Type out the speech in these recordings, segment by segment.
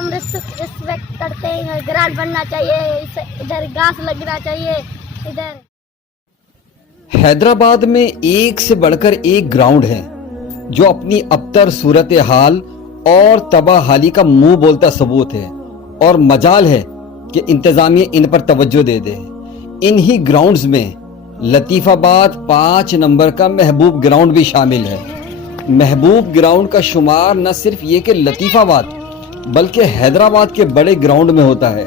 हम रिस्पेक्ट करते हैं, ग्राउंड बनना चाहिए, इधर घास लगना चाहिए इधर। हैदराबाद में एक से बढ़कर एक ग्राउंड है जो अपनी अबतर सूरत हाल और तबाहाली का मुंह बोलता सबूत है, और मजाल है कि इंतजामिया इन पर तवज्जो दे दे। इन्हीं ग्राउंड्स में लतीफ़ाबाद 5 नंबर का महबूब ग्राउंड भी शामिल है। महबूब ग्राउंड का शुमार न सिर्फ ये कि लतीफ़ाबाद बल्कि हैदराबाद के बड़े ग्राउंड में होता है,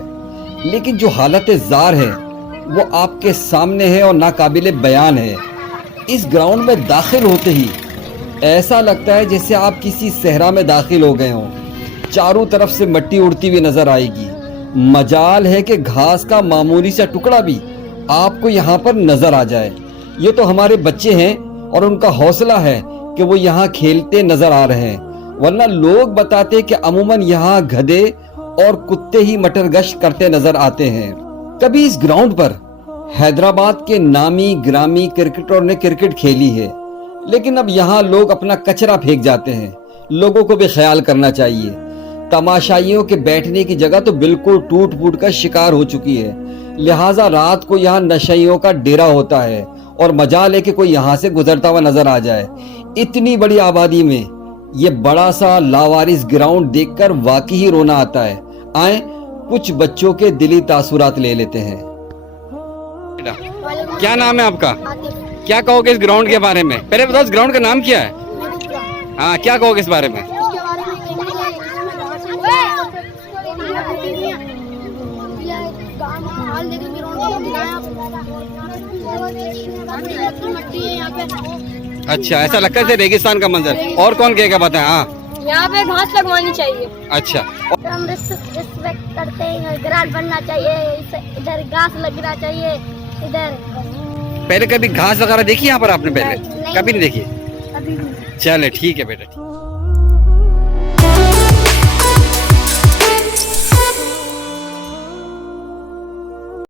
लेकिन जो हालत ज़ार है वो आपके सामने है और नाकाबिले बयान है। इस ग्राउंड में दाखिल होते ही ऐसा लगता है जैसे आप किसी सहरा में दाखिल हो गए हों। चारों तरफ से मिट्टी उड़ती हुई नजर आएगी। मजाल है कि घास का मामूली सा टुकड़ा भी आपको यहाँ पर नजर आ जाए। ये तो हमारे बच्चे हैं और उनका हौसला है कि वो यहाँ खेलते नजर आ रहे हैं, वरना लोग बताते कि अमूमन यहाँ गधे और कुत्ते ही मटर गश्त करते नजर आते हैं। कभी इस ग्राउंड पर हैदराबाद के नामी ग्रामी क्रिकेटरों ने क्रिकेट खेली है, लेकिन अब यहाँ लोग अपना कचरा फेंक जाते हैं। लोगों को भी ख्याल करना चाहिए। तमाशाइयों के बैठने की जगह तो बिल्कुल टूट फूट का शिकार हो चुकी है, लिहाजा रात को यहाँ नशइयों का डेरा होता है और मजाल है कि कोई यहाँ से गुजरता हुआ नजर आ जाए। इतनी बड़ी आबादी में ये बड़ा सा लावारिस ग्राउंड देखकर वाकई ही रोना आता है। आए कुछ बच्चों के दिली तासुरात ले लेते हैं। क्या नाम है आपका? क्या कहोगे इस ग्राउंड के बारे में? पहले बताओ इस ग्राउंड का नाम क्या है? हाँ, क्या कहोगे इस बारे में? अच्छा, ऐसा लगता है रेगिस्तान का मंजर। और कौन कहेगा बताएं? हाँ, यहाँ पे घास लगवानी चाहिए। अच्छा, हम रिस्पेक्ट करते हैं, ग्राउंड बनना चाहिए, इधर घास लगना चाहिए इधर। पहले कभी घास वगैरह देखी यहाँ पर आपने? पहले नहीं, कभी नहीं देखी? अभी भी। चले ठीक है बेटा।